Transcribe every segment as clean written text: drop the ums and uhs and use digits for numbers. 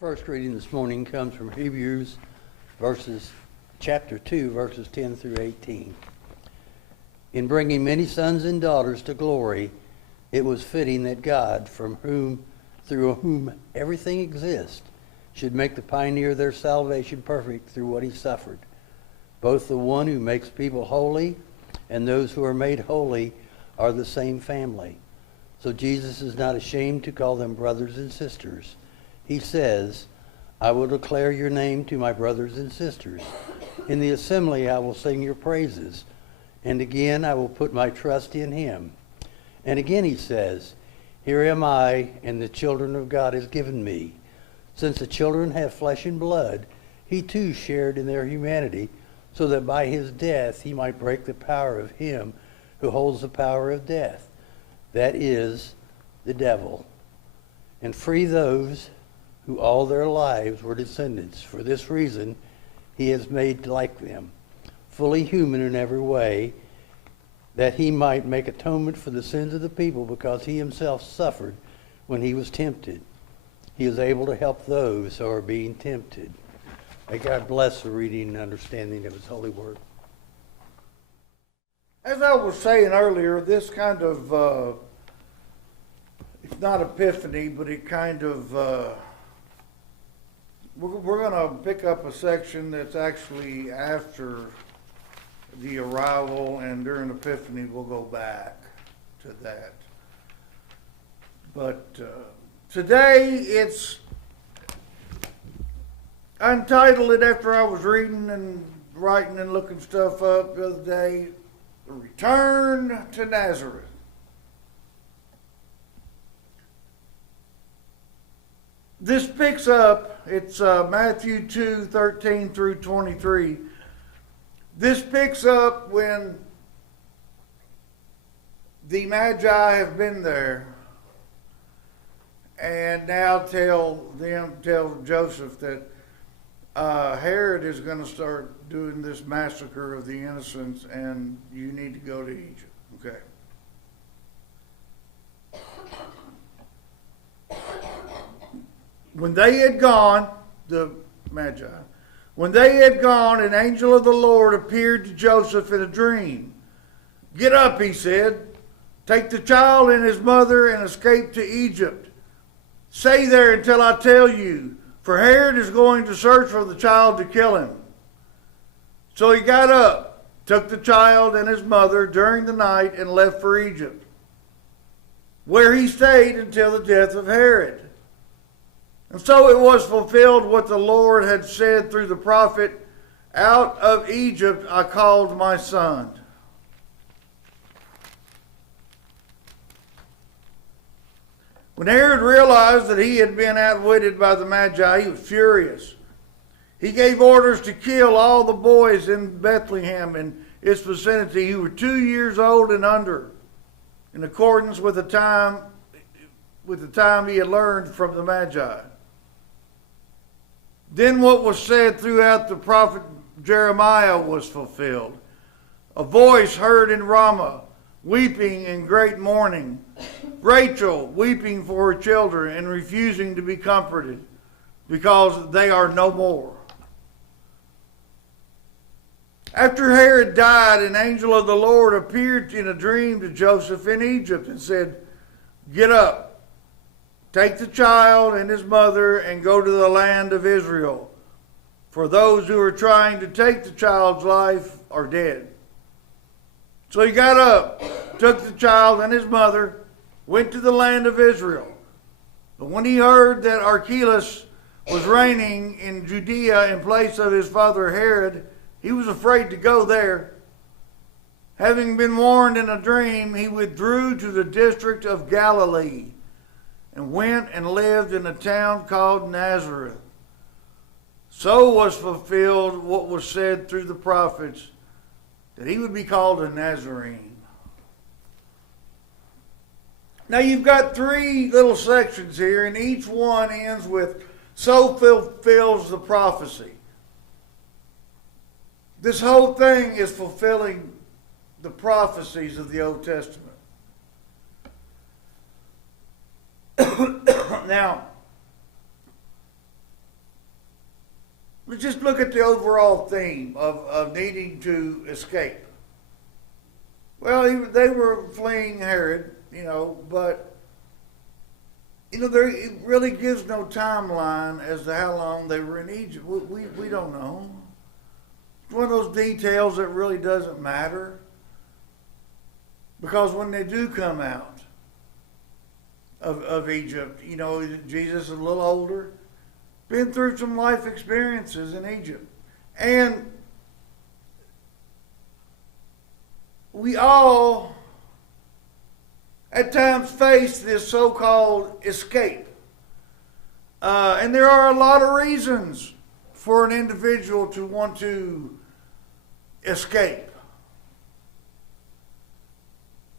First reading this morning comes from Hebrews chapter 2, verses 10 through 18. In bringing many sons and daughters to glory, it was fitting that God, through whom everything exists, should make the pioneer of their salvation perfect through what he suffered. Both the one who makes people holy and those who are made holy are the same family. So Jesus is not ashamed to call them brothers and sisters. He says, I will declare your name to my brothers and sisters. In the assembly I will sing your praises. And again I will put my trust in him. And again he says, here am I, and the children of God has given me. Since the children have flesh and blood, he too shared in their humanity, so that by his death he might break the power of him who holds the power of death, that is, the devil, and free those who all their lives were descendants. For this reason he has made like them, fully human in every way, that he might make atonement for the sins of the people, because he himself suffered when he was tempted. He is able to help those who are being tempted. May God bless the reading and understanding of his holy word. As I was saying earlier, this kind of, it's not epiphany, but it kind of, we're going to pick up a section that's actually after the arrival, and during Epiphany we'll go back to that. But today I entitled it, after I was reading and writing and looking stuff up the other day, The Return to Nazareth. This picks up, it's Matthew 2, 13 through 23. This picks up when the Magi have been there and now tell Joseph that Herod is going to start doing this massacre of the innocents, and you need to go to Egypt. Okay. When they had gone, the Magi, when they had gone, an angel of the Lord appeared to Joseph in a dream. Get up, he said. Take the child and his mother and escape to Egypt. Stay there until I tell you, for Herod is going to search for the child to kill him. So he got up, took the child and his mother during the night, and left for Egypt, where he stayed until the death of Herod. And so it was fulfilled what the Lord had said through the prophet, out of Egypt I called my son. When Herod realized that he had been outwitted by the Magi, he was furious. He gave orders to kill all the boys in Bethlehem and its vicinity who were 2 years old and under, in accordance with the time he had learned from the Magi. Then what was said throughout the prophet Jeremiah was fulfilled. A voice heard in Ramah, weeping in great mourning, Rachel weeping for her children and refusing to be comforted, because they are no more. After Herod died, an angel of the Lord appeared in a dream to Joseph in Egypt and said, Get up. Take the child and his mother and go to the land of Israel, for those who are trying to take the child's life are dead. So he got up, took the child and his mother, went to the land of Israel. But when he heard that Archelaus was reigning in Judea in place of his father Herod, he was afraid to go there. Having been warned in a dream, he withdrew to the district of Galilee, and went and lived in a town called Nazareth. So was fulfilled what was said through the prophets, that he would be called a Nazarene. Now you've got 3 little sections here, and each one ends with, so fulfills the prophecy. This whole thing is fulfilling the prophecies of the Old Testament. Now, let's just look at the overall theme of needing to escape. Well, they were fleeing Herod, but, it really gives no timeline as to how long they were in Egypt. We don't know. It's one of those details that really doesn't matter. Because when they do come out of Egypt, Jesus is a little older, been through some life experiences in Egypt. And we all, at times, face this so-called escape. And there are a lot of reasons for an individual to want to escape.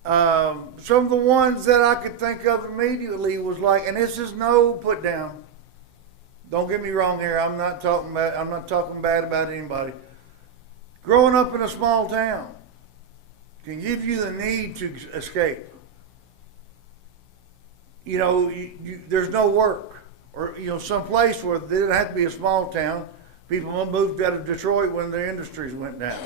Some of the ones that I could think of immediately was like, and this is no put down. Don't get me wrong here. I'm not talking bad about anybody. Growing up in a small town can give you the need to escape. There's no work, or some place where it didn't have to be a small town. People moved out of Detroit when the industries went down.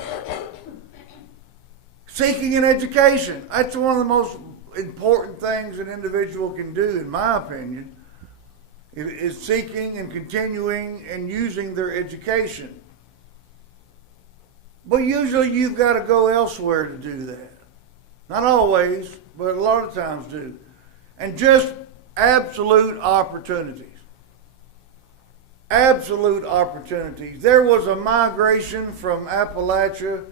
Seeking an education. That's one of the most important things an individual can do, in my opinion, is seeking and continuing and using their education. But usually you've got to go elsewhere to do that. Not always, but a lot of times do. And just absolute opportunities. Absolute opportunities. There was a migration from Appalachia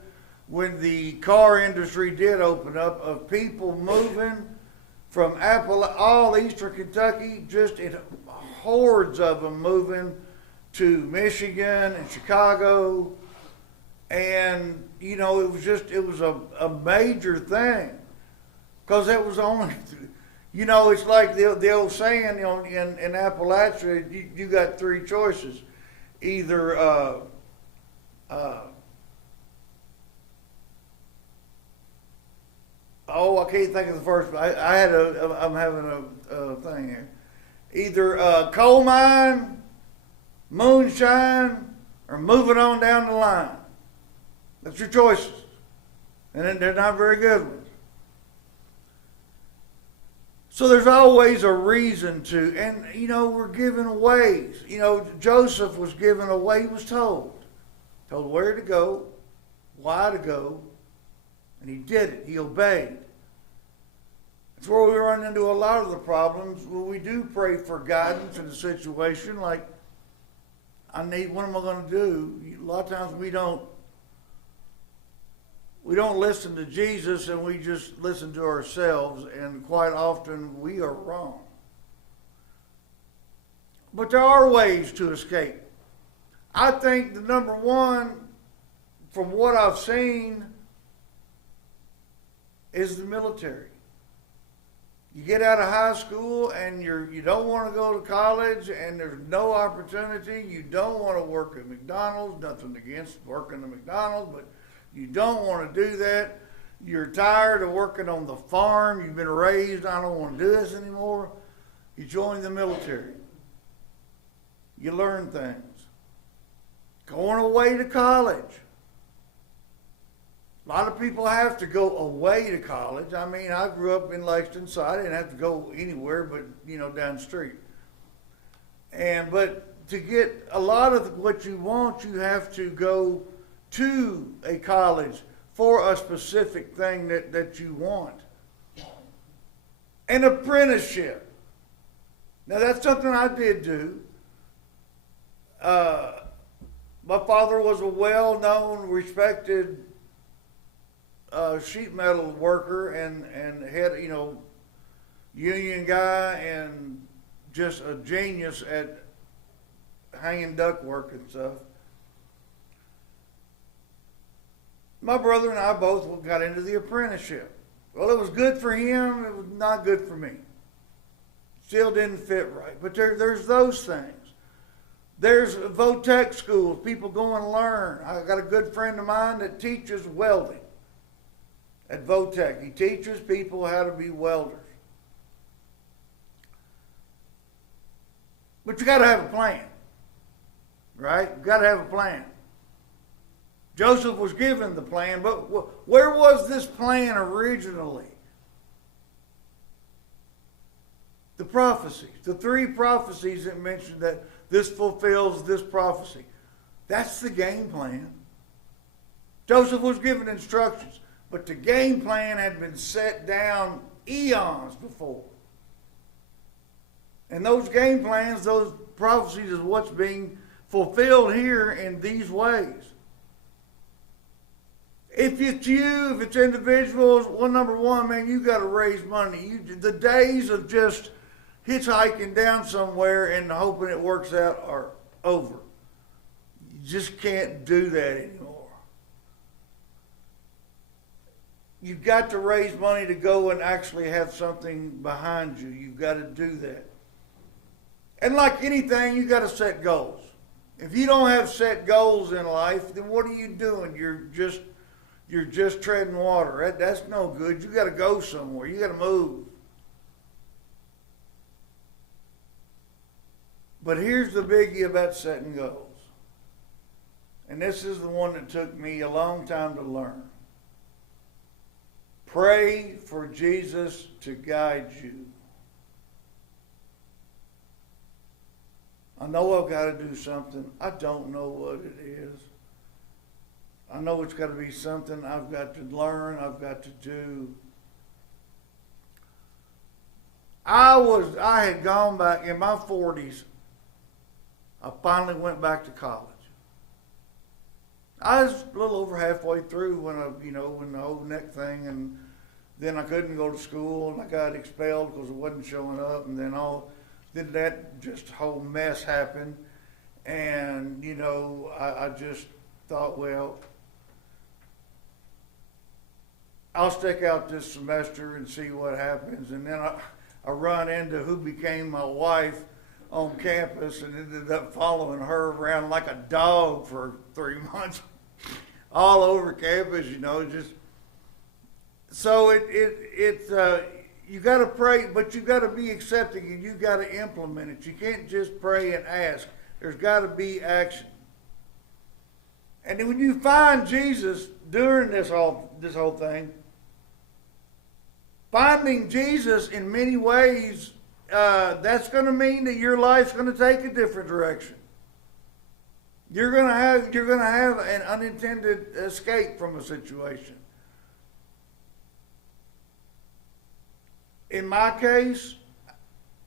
when the car industry did open up, of people moving from all eastern Kentucky, just in hordes of them moving to Michigan and Chicago. And, it was a major thing. Because it was only, it's like the old saying, in Appalachia, you got three choices. Either, I can't think of the first one. I'm having a thing here. Either coal mine, moonshine, or moving on down the line. That's your choices. And they're not very good ones. So there's always a reason to, and we're given ways. Joseph was given a way, he was told where to go, why to go, and he did it. He obeyed. That's where we run into a lot of the problems when we do pray for guidance in a situation like, what am I going to do? A lot of times we don't listen to Jesus, and we just listen to ourselves, and quite often we are wrong. But there are ways to escape. I think the number one, from what I've seen, is the military. You get out of high school and you don't want to go to college, and there's no opportunity. You don't want to work at McDonald's. Nothing against working at McDonald's, but you don't want to do that. You're tired of working on the farm. You've been raised, I don't want to do this anymore. You join the military. You learn things. Going away to college. A lot of people have to go away to college. I mean, I grew up in Lexington, so I didn't have to go anywhere but, down the street. But to get a lot of what you want, you have to go to a college for a specific thing that you want. An apprenticeship. Now, that's something I did do. My father was a well-known, respected sheet metal worker and had, union guy, and just a genius at hanging ductwork and stuff. My brother and I both got into the apprenticeship. Well, it was good for him. It was not good for me. Still didn't fit right. But there's those things. There's Votech schools. People go and learn. I got a good friend of mine that teaches welding at Votech. He teaches people how to be welders. But you got to have a plan. right? You've got to have a plan. Joseph was given the plan, but where was this plan originally? The prophecies, the 3 prophecies that mentioned that this fulfills this prophecy. That's the game plan. Joseph was given instructions, but the game plan had been set down eons before. And those game plans, those prophecies is what's being fulfilled here in these ways. If it's you, if it's individuals, well, number one, man, you got to raise money. The days of just hitchhiking down somewhere and hoping it works out are over. You just can't do that anymore. You've got to raise money to go and actually have something behind you. You've got to do that. And like anything, you got to set goals. If you don't have set goals in life, then what are you doing? You're just treading water. That's no good. You got to go somewhere. You got to move. But here's the biggie about setting goals. And this is the one that took me a long time to learn. Pray for Jesus to guide you. I know I've got to do something. I don't know what it is. I know it's got to be something I've got to learn, I've got to do. I had gone back in my 40s. I finally went back to college. I was a little over halfway through when the whole neck thing, and then I couldn't go to school, and I got expelled because I wasn't showing up, and then that just whole mess happened, and I just thought, well, I'll stick out this semester and see what happens, and then I run into who became my wife on campus and ended up following her around like a dog for 3 months, all over campus, just. So you got to pray, but you got to be accepting and you got to implement it. You can't just pray and ask. There's got to be action. And then when you find Jesus during this whole thing, finding Jesus in many ways, that's going to mean that your life's going to take a different direction. You're going to have an unintended escape from a situation. In my case,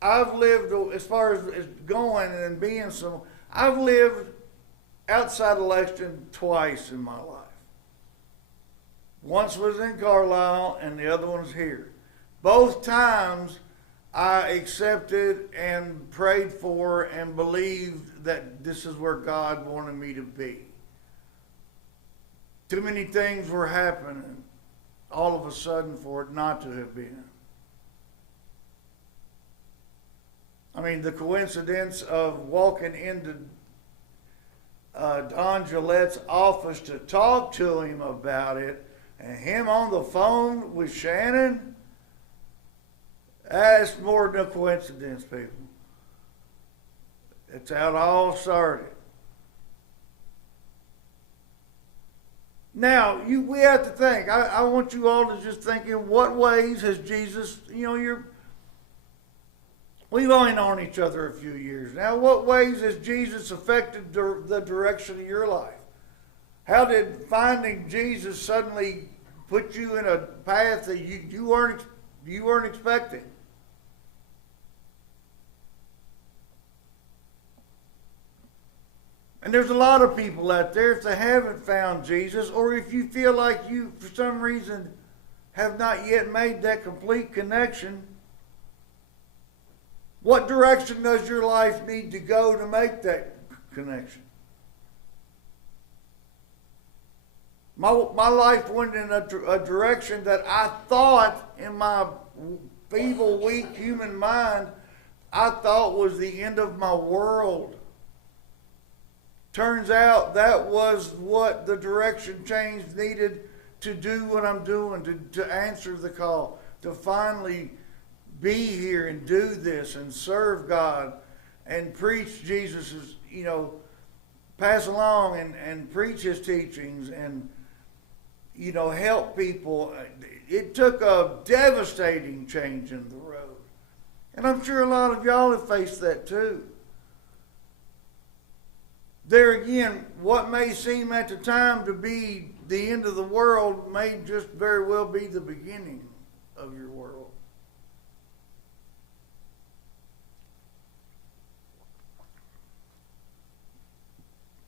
I've lived, as far as going and being I've lived outside election twice in my life. Once was in Carlisle and the other one was here. Both times I accepted and prayed for and believed that this is where God wanted me to be. Too many things were happening all of a sudden for it not to have been. I mean, the coincidence of walking into Don Gillette's office to talk to him about it, and him on the phone with Shannon, that's more than a coincidence, people. It's how it all started. Now, we have to think. I want you all to just think, in what ways has Jesus, we've only known each other a few years now. What ways has Jesus affected the direction of your life? How did finding Jesus suddenly put you in a path that you weren't expecting? And there's a lot of people out there, if they haven't found Jesus, or if you feel like you, for some reason, have not yet made that complete connection, what direction does your life need to go to make that connection? My life went in a direction that I thought, in my feeble, weak human mind, I thought was the end of my world. Turns out that was what the direction change needed to do what I'm doing, to answer the call, to finally be here and do this and serve God and preach Jesus' pass along and preach his teachings and, help people. It took a devastating change in the road. And I'm sure a lot of y'all have faced that too. There again, what may seem at the time to be the end of the world may just very well be the beginning of your world.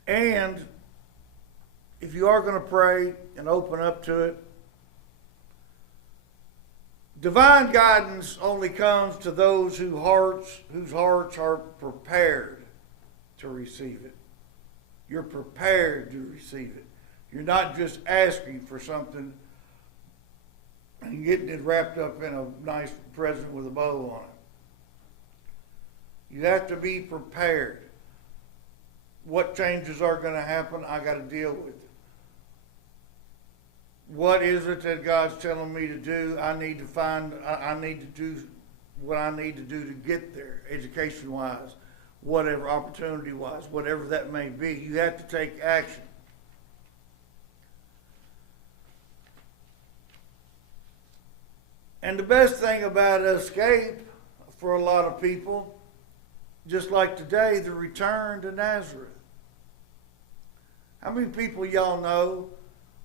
And if you are going to pray and open up to it, divine guidance only comes to those whose hearts are prepared to receive it. You're prepared to receive it. You're not just asking for something and getting it wrapped up in a nice present with a bow on it. You have to be prepared. What changes are going to happen, I got to deal with it. What is it that God's telling me to do? I need to do what I need to do to get there, education-wise, whatever, opportunity-wise, whatever that may be. You have to take action. And the best thing about escape for a lot of people, just like today, the return to Nazareth. How many people y'all know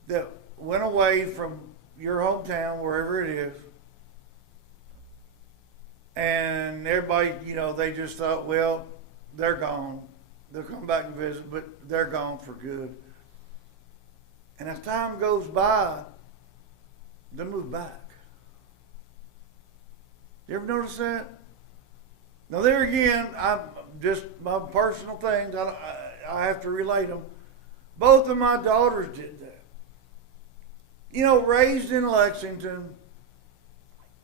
that went away from your hometown, wherever it is, and everybody, they just thought, well, they're gone. They'll come back and visit, but they're gone for good. And as time goes by, they move back. You ever notice that? Now there again, I'm just my personal things. I have to relate them. Both of my daughters did that. Raised in Lexington,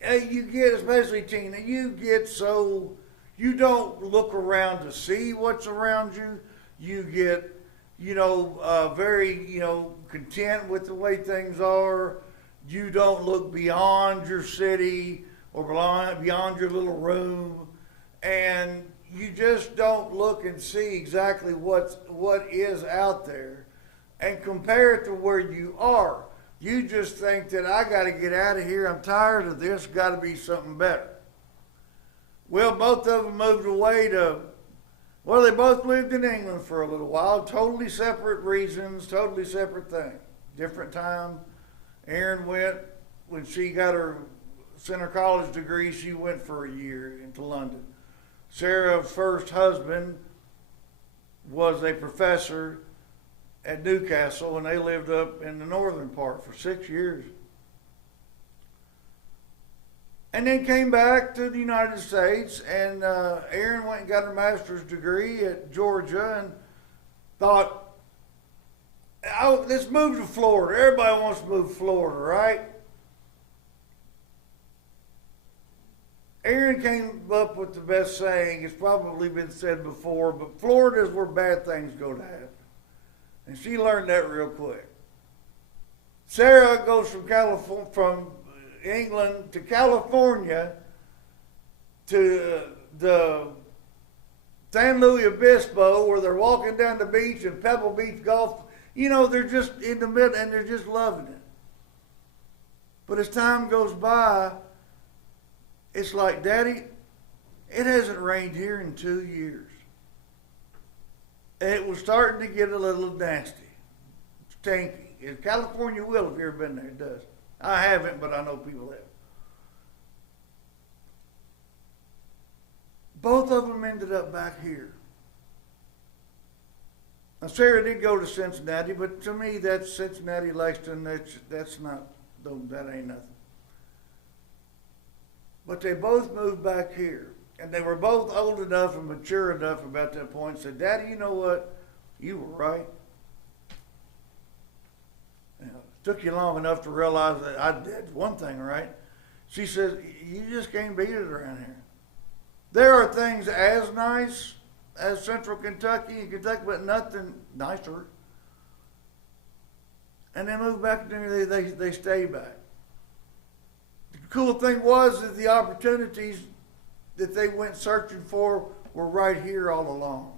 you get, especially Tina, you don't look around to see what's around you. You get, very, content with the way things are. You don't look beyond your city or beyond your little room. And you just don't look and see exactly what is out there and compare it to where you are. You just think that I got to get out of here. I'm tired of this. Got to be something better. Well, both of them moved away they both lived in England for a little while. Totally separate reasons, totally separate things. Different time. Erin went, when she sent her college degree, she went for a year into London. Sarah's first husband was a professor at Newcastle, and they lived up in the northern part for 6 years. And then came back to the United States, and Erin went and got her master's degree at Georgia and thought, let's move to Florida. Everybody wants to move to Florida, right? Erin came up with the best saying. It's probably been said before, but Florida is where bad things go to happen. And she learned that real quick. Sarah goes from England to California to the San Luis Obispo, where they're walking down the beach and Pebble Beach Golf. They're just in the middle and they're just loving it. But as time goes by, it's like, Daddy, it hasn't rained here in 2 years. And it was starting to get a little nasty, stinky. And California will, if you've ever been there, it does. I haven't, but I know people have. Both of them ended up back here. Now, Sarah did go to Cincinnati, but to me, that's Cincinnati, Lexington, that's not, that ain't nothing. But they both moved back here. And they were both old enough and mature enough about that point and said, Daddy, you know what? You were right. It took you long enough to realize that I did one thing right. She says, you just can't beat it around here. There are things as nice as Central Kentucky and Kentucky, but nothing nicer. And they moved back to they stayed back. The cool thing was that the opportunities that they went searching for were right here all along.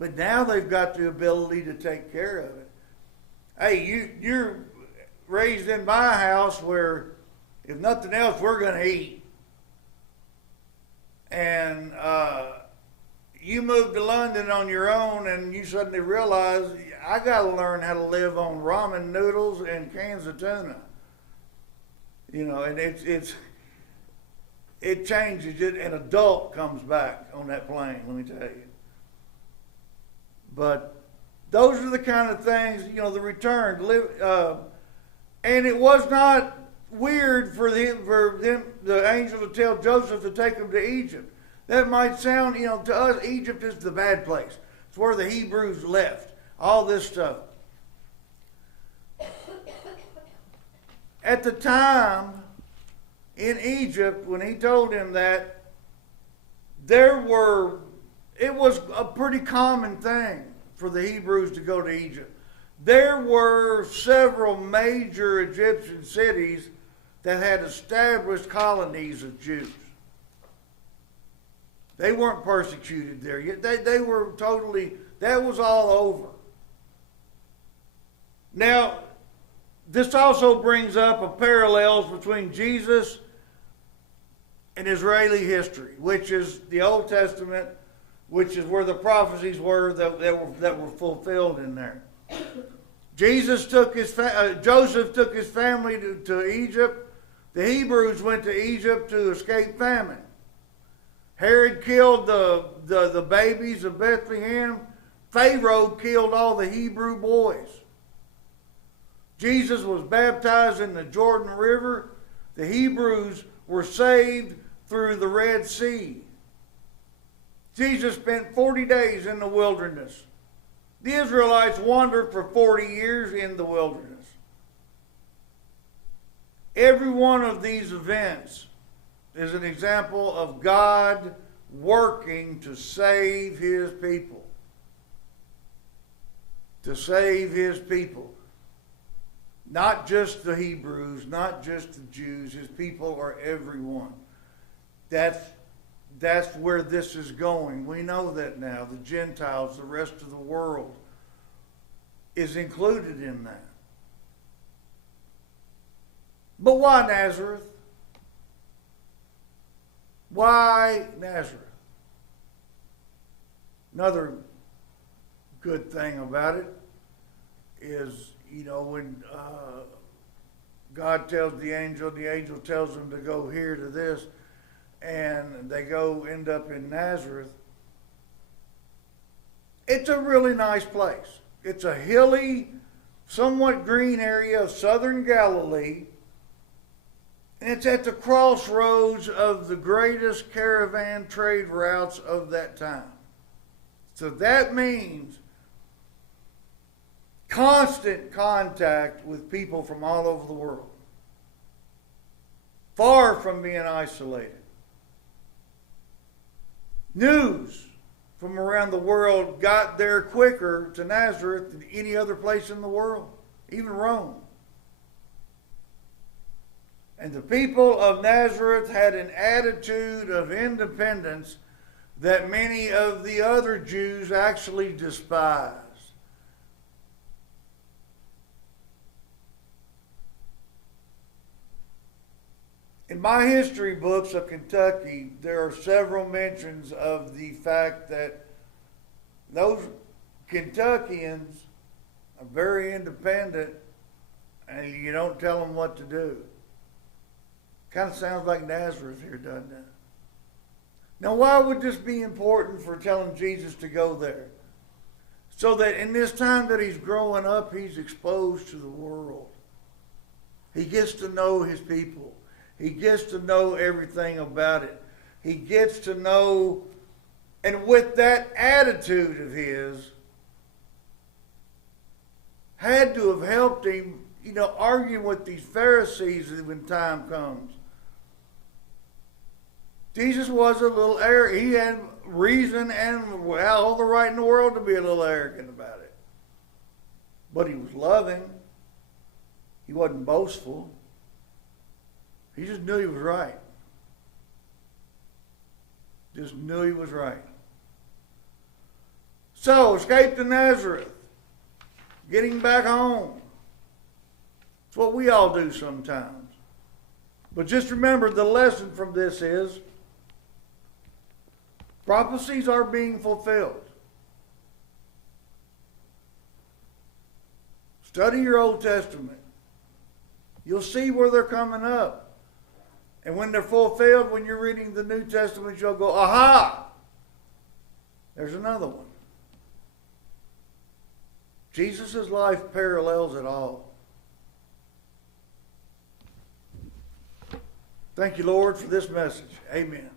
But now they've got the ability to take care of it. Hey, you're raised in my house where, if nothing else, we're going to eat. And you moved to London on your own, and you suddenly realize, I got to learn how to live on ramen noodles and cans of tuna. You know, and it changes. An adult comes back on that plane, let me tell you. But those are the kind of things, you know, the return. And it was not weird for the angel to tell Joseph to take him to Egypt. That might sound, you know, to us, Egypt is the bad place. It's where the Hebrews left. All this stuff. At the time in Egypt, when he told him that, it was a pretty common thing for the Hebrews to go to Egypt. There were several major Egyptian cities that had established colonies of Jews. They weren't persecuted there yet. They were totally, that was all over. Now, this also brings up a parallels between Jesus and Israeli history, which is the Old Testament, which is where the prophecies were that were fulfilled in there. Joseph took his family to Egypt. The Hebrews went to Egypt to escape famine. Herod killed the babies of Bethlehem. Pharaoh killed all the Hebrew boys. Jesus was baptized in the Jordan River. The Hebrews were saved through the Red Sea. Jesus spent 40 days in the wilderness. The Israelites wandered for 40 years in the wilderness. Every one of these events is an example of God working to save His people. To save His people. Not just the Hebrews, not just the Jews. His people are everyone. That's where this is going. We know that now. The Gentiles, the rest of the world, is included in that. But why Nazareth? Why Nazareth? Another good thing about it is, you know, when God tells the angel tells them to go here to this, and they end up in Nazareth. It's a really nice place. It's a hilly, somewhat green area of southern Galilee. And it's at the crossroads of the greatest caravan trade routes of that time. So that means constant contact with people from all over the world. Far from being isolated. News from around the world got there quicker to Nazareth than any other place in the world, even Rome. And the people of Nazareth had an attitude of independence that many of the other Jews actually despised. In my history books of Kentucky, there are several mentions of the fact that those Kentuckians are very independent and you don't tell them what to do. Kind of sounds like Nazareth here, doesn't it? Now, why would this be important for telling Jesus to go there? So that in this time that he's growing up, he's exposed to the world. He gets to know his people. He gets to know everything about it. He gets to know, and with that attitude of his, had to have helped him, you know, arguing with these Pharisees when time comes. Jesus was a little arrogant. He had reason and all the right in the world to be a little arrogant about it. But he was loving. He wasn't boastful. He just knew he was right. Just knew he was right. So, escape to Nazareth. Getting back home. It's what we all do sometimes. But just remember, the lesson from this is prophecies are being fulfilled. Study your Old Testament. You'll see where they're coming up. And when they're fulfilled, when you're reading the New Testament, you'll go, aha! There's another one. Jesus' life parallels it all. Thank you, Lord, for this message. Amen.